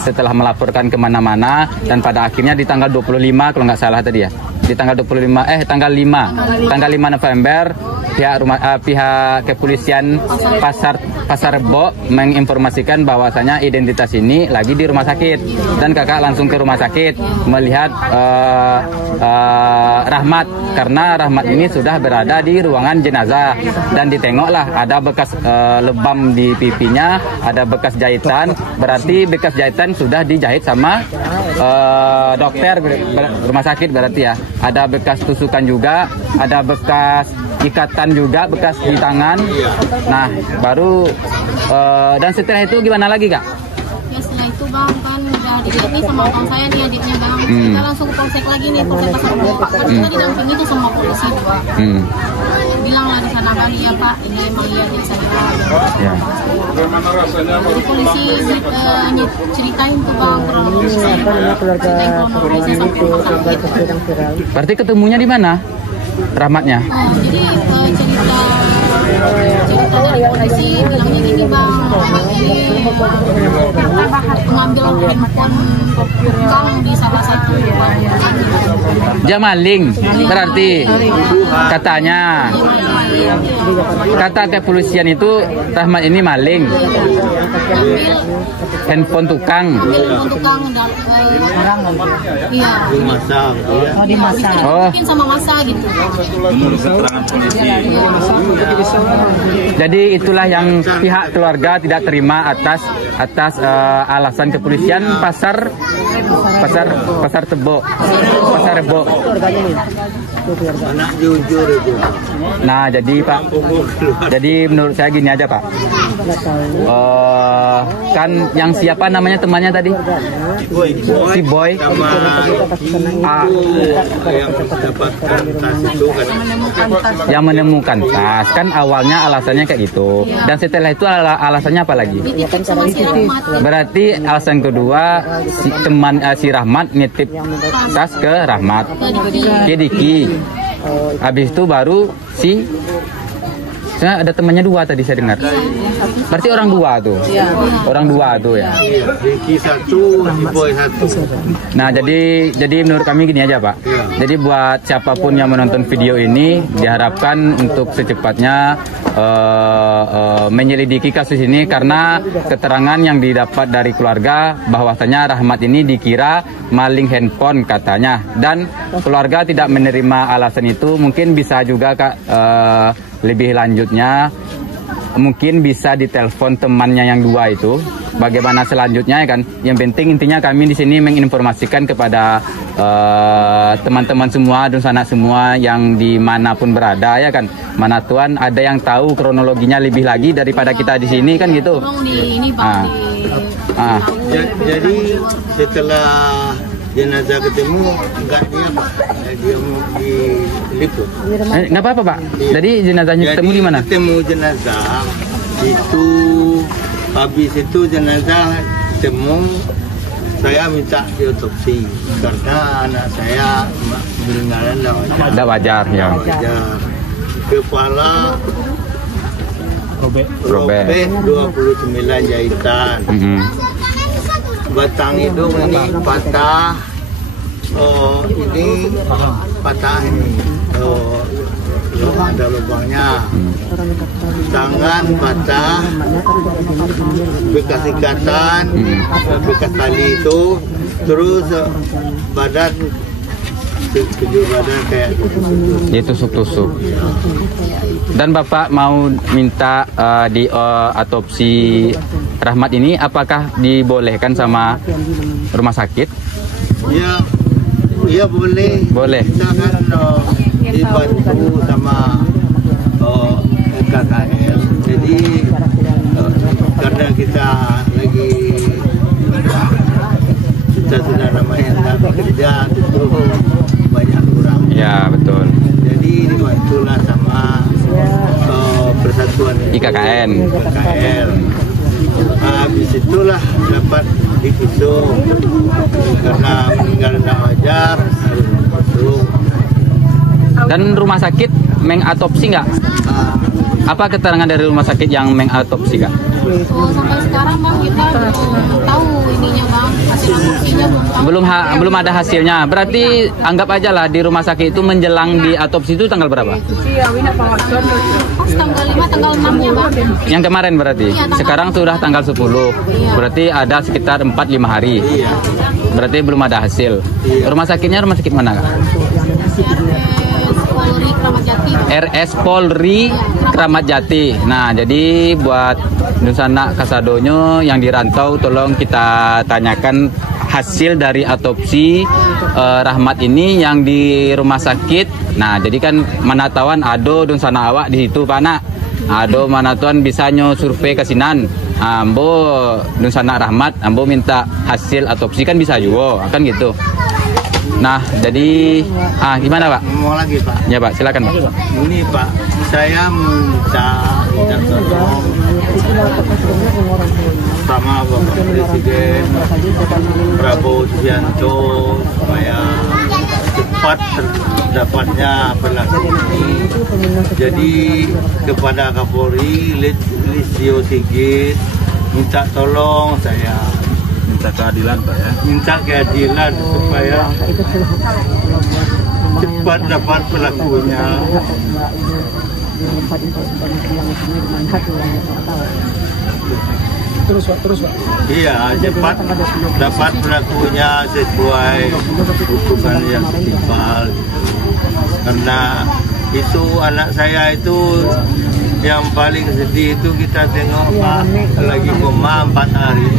setelah melaporkan kemana-mana dan pada akhirnya di tanggal 25 kalau nggak salah tadi ya, di tanggal 25 tanggal 5 November pihak kepolisian Pasar Rebo menginformasikan bahwasanya identitas ini lagi di rumah sakit dan kakak langsung ke rumah sakit melihat Rahmat karena Rahmat ini sudah berada di ruangan jenazah dan ditengoklah ada bekas lebam di pipinya, ada bekas jahitan, berarti bekas jahitan sudah dijahit sama dokter rumah sakit berarti ya. Ada bekas tusukan juga, ada bekas ikatan juga, bekas di tangan. Nah, baru dan setelah itu gimana lagi, Kak? Ya setelah itu Bang, kan udah dilihat nih sama abang saya nih, adiknya Bang. Kita langsung ke polsek lagi nih, polsek Pasar Rebo. Kita didampingi tuh sama polisi juga. Bilang lah di sana kan, iya Pak, ini emang iya adik saya. Ya. Jadi polisi ceritain tuh Bang, ceritain kronologisnya sampai rumah sakit. Berarti ketemunya di mana? Rahmatnya? Jadi cerita dari polisi bilangnya gini Bang, mengambil handphone tukang di salah satu Dia maling, berarti katanya. Kata kepolisian itu Rahmat ini maling. Handphone tukang. Iya. Dimasak. Oh. Mungkin sama masa gitu. Jadi itulah yang pihak keluarga tidak terima atas alasan kepolisian Pasar Rebo. Nah, jadi Pak, jadi menurut saya gini aja Pak. Kan yang siapa namanya temannya tadi? Si Boy. Yang menemukan tas kan awalnya alasannya kayak gitu. Dan setelah itu alasannya apa lagi? Berarti alasan kedua si Rahmat nitip tas ke Rahmat, ke Diki. Habis itu baru saya ada temannya dua tadi saya dengar. Berarti orang dua tuh. Orang dua tuh ya. Diki satu, Boy satu. Nah, jadi menurut kami gini aja, Pak. Jadi buat siapapun yang menonton video ini diharapkan untuk secepatnya menyelidiki kasus ini karena keterangan yang didapat dari keluarga bahwasanya Rahmat ini dikira maling handphone katanya dan keluarga tidak menerima alasan itu. Mungkin bisa juga Kak lebih lanjutnya mungkin bisa ditelepon temannya yang dua itu bagaimana selanjutnya ya kan. Yang penting intinya kami di sini menginformasikan kepada teman-teman semua dan sanak semua yang dimanapun berada ya kan. Mana Tuhan ada yang tahu kronologinya lebih lagi daripada kita di sini kan gitu. Jadi setelah jenazah ketemu enggak dia Pak, dia diliput. Nggak apa-apa Pak. Jadi jenazahnya ketemu di mana? Ketemu jenazah itu habis itu jenazah ketemu saya minta diotopsi karena anak saya meninggalnya tidak wajar. Kepala robek 29 jahitan. Batang hidung ini patah, ini patah ini, ada lubangnya. Tangan patah, bekas ikatan, bekas tali itu, terus badan kayak ditusuk-tusuk. Dan Bapak mau minta di autopsi Rahmat ini apakah dibolehkan sama rumah sakit? Ya boleh. Boleh. Kita kan dibantu sama KKL. Jadi karena kita lagi sudah namanya kerja itu banyak kurang. Ya betul. Jadi dibantulah sama persatuan IKKN. Habis itulah dapat divisum karena meninggal tidak wajar harus divisum. Dan rumah sakit mengatopsi nggak? Apa keterangan dari rumah sakit yang mengatopsi Kak? Oh, sampai sekarang bang kita belum tahu ininya bang, hasil otopsinya belum tahu. Belum ada hasilnya. Berarti anggap aja lah di rumah sakit itu menjelang di autopsi itu tanggal berapa? Pas tanggal 5, tanggal 6-nya bang. Yang kemarin berarti. Iya, Sekarang sudah tanggal 10. Iya. Berarti ada sekitar 4-5 hari. Iya. Berarti belum ada hasil. Iya. Rumah sakitnya rumah sakit mana, Kak? RS Polri Kramat Jati bang. RS Polri Kramat Jati. Nah, jadi buat Nusana Kasadonyo yang dirantau, tolong kita tanyakan hasil dari autopsi Rahmat ini yang di rumah sakit. Nah, jadi kan manatawan ado Nusana awak di situ, Pak Nak. Ado manatuan bisa nyo survei ke sinan. Ambo Nusana Rahmat, ambo minta hasil autopsi kan bisa juga, kan gitu. Nah, jadi gimana Pak? Mau lagi Pak? Ya Pak, silakan Pak. Ini Pak, saya minta tolong sama Bapak Presiden Prabowo Subianto supaya cepat terdapatnya pelaku ini. Jadi kepada Kapolri Listio Sigit minta tolong saya. Minta keadilan Pak ya. Minta keadilan supaya cepat dapat pelakunya. Terus Pak. Iya, cepat dapat pelakunya sesuai hukuman yang setimpal. Karena itu anak saya itu yang paling sedih itu kita tengok Pak lagi koma 4 hari.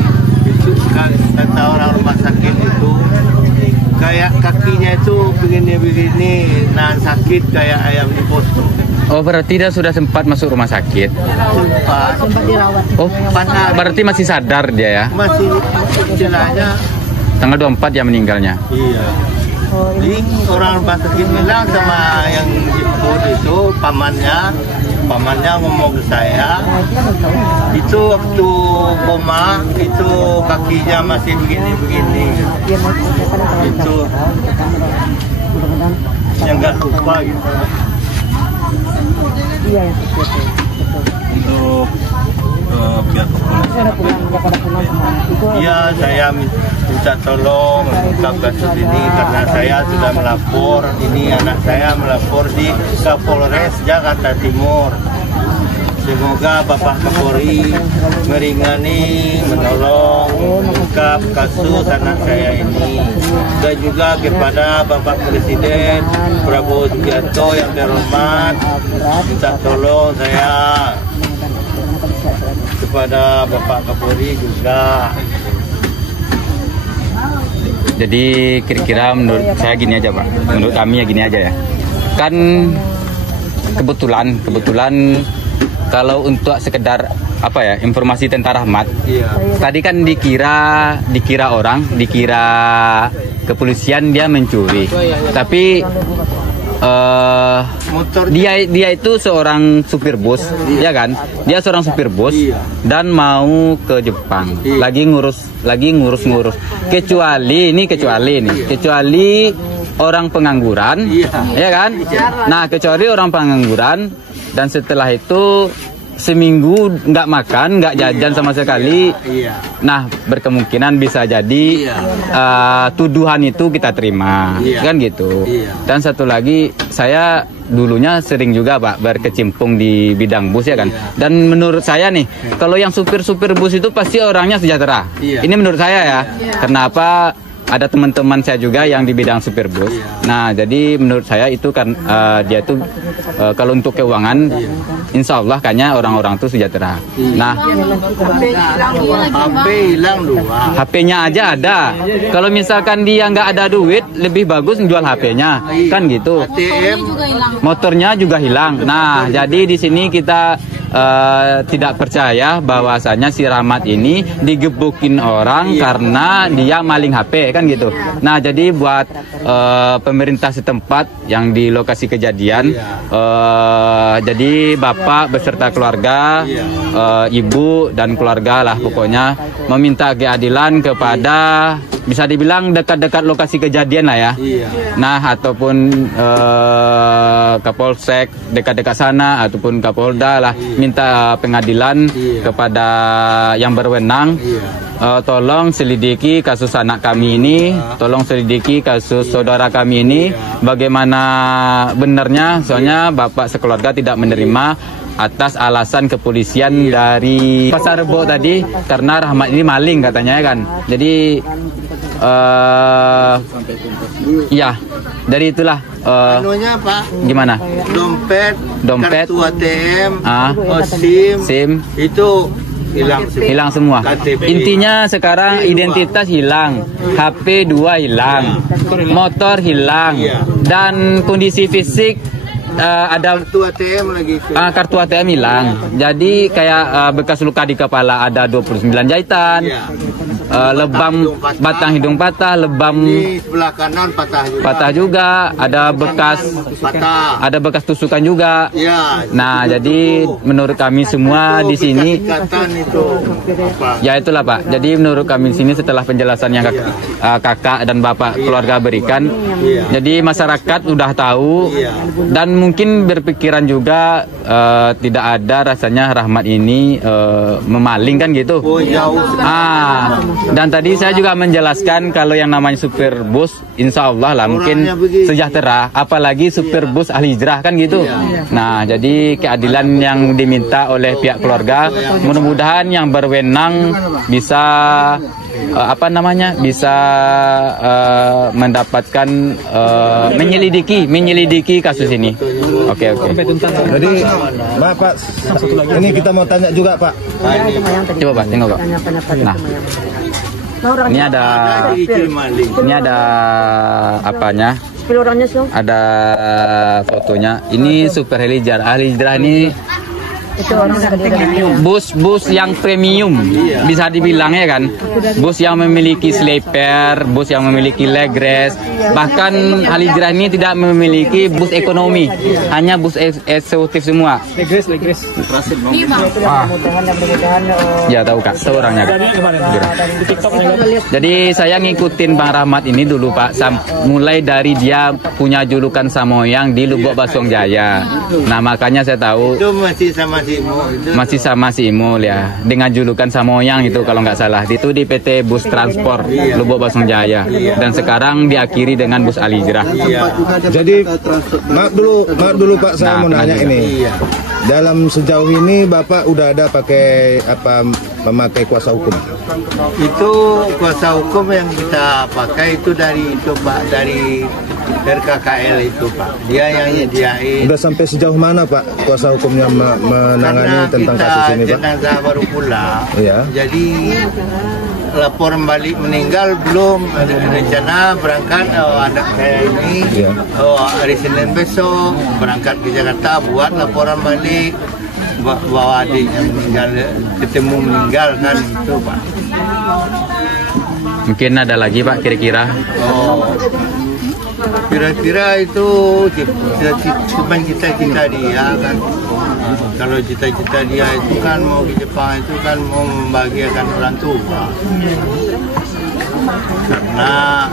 Itu kata orang rumah sakit itu kayak kakinya itu begini-begini, nah sakit kayak ayam dipotong. Oh, berarti dia sudah sempat masuk rumah sakit. Sempat dirawat. Oh, berarti masih sadar dia ya? Masih istilahnya. Tanggal 24 dia meninggalnya. Iya. Jadi orang rumah sakit bilang sama yang jemput itu pamannya ngomong ke saya, itu waktu koma itu kakinya masih begini-begini. Itu yang nggak lupa gitu. Untuk pihak kepolisian. Iya, saya minta tolong mengungkap kasus ini karena saya sudah melapor. Ini anak saya melapor di Kapolres Jakarta Timur. Semoga Bapak Kapolri meringani, menolong, mengungkap kasus anak saya ini. Dan juga kepada Bapak Presiden Prabowo Subianto yang terhormat, minta tolong saya kepada Bapak Kapolri juga. Jadi kira-kira menurut saya gini aja Pak, menurut kami ya gini aja ya. Kan kebetulan kalau untuk sekedar apa ya informasi tentang Rahmat, Iya. tadi kan dikira kepolisian dia mencuri, tapi dia itu seorang supir bus, ya kan? Dia seorang supir bus dan mau ke Jepang, lagi ngurus. Kecuali orang pengangguran, ya kan? Nah, kecuali orang pengangguran dan setelah itu seminggu nggak makan, nggak jajan sama sekali. Nah, berkemungkinan bisa jadi tuduhan itu kita terima, kan gitu. Dan satu lagi, saya dulunya sering juga Pak berkecimpung di bidang bus ya kan. Dan menurut saya nih, kalau yang supir-supir bus itu pasti orangnya sejahtera. Ini menurut saya ya. Kenapa? Ada teman-teman saya juga yang di bidang supir bus. Nah, jadi menurut saya itu kan dia tuh kalau untuk keuangan, insya Allah kayaknya orang-orang tuh sejahtera. Nah, HP hilang 2. HP-nya aja ada. Kalau misalkan dia nggak ada duit, lebih bagus menjual HP-nya, kan gitu. Motornya juga hilang. Nah, jadi di sini kita tidak percaya bahwasanya si Rahmat ini digebukin orang karena dia maling HP, kan gitu. Nah, jadi buat pemerintah setempat yang di lokasi kejadian, jadi Bapak beserta keluarga, Ibu dan keluarga lah pokoknya meminta keadilan kepada bisa dibilang dekat-dekat lokasi kejadian lah ya. Iya. Nah, ataupun Kapolsek dekat-dekat sana ataupun Kapolda lah minta pengadilan kepada yang berwenang. Tolong selidiki kasus anak kami ini, tolong selidiki kasus saudara kami ini, bagaimana benarnya, soalnya bapak sekeluarga tidak menerima atas alasan kepolisian dari Pasar Rebo tadi, karena Rahmat ini maling katanya kan. Jadi ya dari itulah Anunya Pak, gimana? Dompet, kartu ATM, SIM itu hilang semua. KTP. Intinya sekarang identitas hilang, HP 2 hilang, motor hilang, dan kondisi fisik ada kartu ATM lagi. Kartu ATM hilang. Jadi kayak bekas luka di kepala ada 29 jahitan. Lebam batang hidung patah, lebam di sebelah kanan patah juga. Ada bekas tusukan juga. Ya, nah, jadi menurut kami semua di sini ya itulah Pak. Jadi menurut kami di sini setelah penjelasan yang kakak dan bapak keluarga berikan, jadi masyarakat udah tahu dan mungkin berpikiran juga tidak ada rasanya Rahmat ini memaling kan gitu. Dan tadi saya juga menjelaskan kalau yang namanya supir bus, insya Allah lah mungkin sejahtera, apalagi supir bus ahli hijrah kan gitu. Nah, jadi keadilan yang diminta oleh pihak keluarga, mudah-mudahan yang berwenang bisa bisa mendapatkan menyelidiki kasus ini. Oke. Jadi, Pak, ini kita mau tanya juga Pak. Coba Pak, tengok Pak. Nah, ini ada apanya? Ada fotonya. Ini Super Hijrah. Ahli Hijrah ini bus yang premium, bisa dibilang ya kan. Bus yang memiliki sleeper, bus yang memiliki leg rest. Bahkan Ahli Hijrah ini tidak memiliki bus ekonomi, hanya bus eksekutif semua. Leg rest. Ya tahu Kak, seorangnya Kak. Jadi saya ngikutin Bang Rahmat ini dulu Pak, mulai dari dia punya julukan Samoyang di Lubuk Basong Jaya. Nah, makanya saya tahu itu masih sama si Imul ya, dengan julukan Samoyang itu kalau nggak salah. Itu di PT Bus Transport Lubuk Basong Jaya, dan sekarang diakhiri dengan bus Ahli Hijrah. Jadi maaf dulu Pak, saya mau nanya ini. Dalam sejauh ini Bapak udah ada memakai kuasa hukum? Itu kuasa hukum yang kita pakai itu dari Pak, dari RKKL itu Pak. Dia yang nyediain. Udah sampai sejauh mana Pak kuasa hukumnya menangani tentang kasus ini Pak? Karena jenazah baru pulang. Iya. Jadi laporan balik meninggal belum, ada rencana berangkat anak saya ini hari Senin besok berangkat ke Jakarta buat laporan balik bawa adiknya meninggal, ketemu meninggal kan itu Pak. Mungkin ada lagi Pak kira-kira? Kira-kira itu cuma cita-cita dia kan. Kalau cita-cita dia itu kan mau ke Jepang itu kan mau membahagiakan orang tua. Karena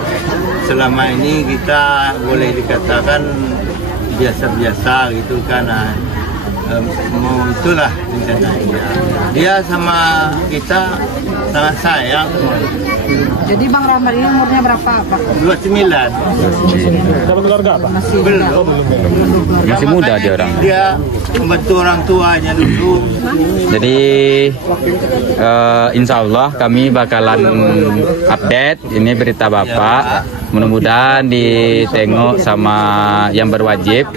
selama ini kita boleh dikatakan biasa-biasa gitu kan. Itulah rencananya. Dia sama kita sangat sayang. Jadi Bang Rahmat ini umurnya berapa Pak? 29. Dapat keluarga apa? Belum. Masih muda dia orang. Dia membantu orang tuanya dulu. Jadi insya Allah kami bakalan update ini berita Bapak. Mudah-mudahan ditengok sama yang berwajib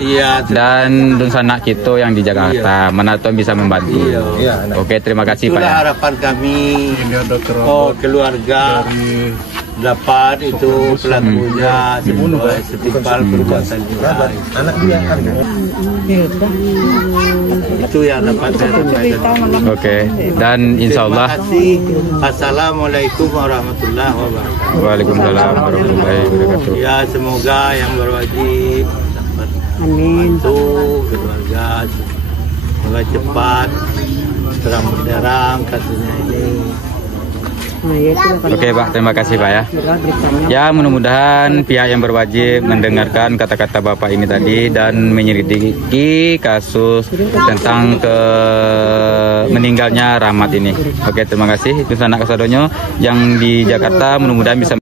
dan Dunsanak kita yang di Jakarta. Mana tuh bisa membantu. Oke, terima kasih Pak. Itulah harapan kami. Keluarga dapat itu pelakunya setimpal perbuatan juga. Anak dia kan. Itu yang dapat saya sampaikan. Oke, dan insya Allah. Terima kasih. Assalamualaikum warahmatullahi wabarakatuh. Waalaikumsalam warahmatullahi wabarakatuh. Ya, semoga yang berwajib dapat membantu keluarga, semoga cepat terang benderang kasusnya ini. Oke Pak, terima kasih Pak ya. Ya mudah-mudahan pihak yang berwajib mendengarkan kata-kata Bapak ini tadi dan menyelidiki kasus tentang meninggalnya Rahmat ini. Oke, terima kasih. Itu Sanak Kasadonyo yang di Jakarta, mudah-mudahan bisa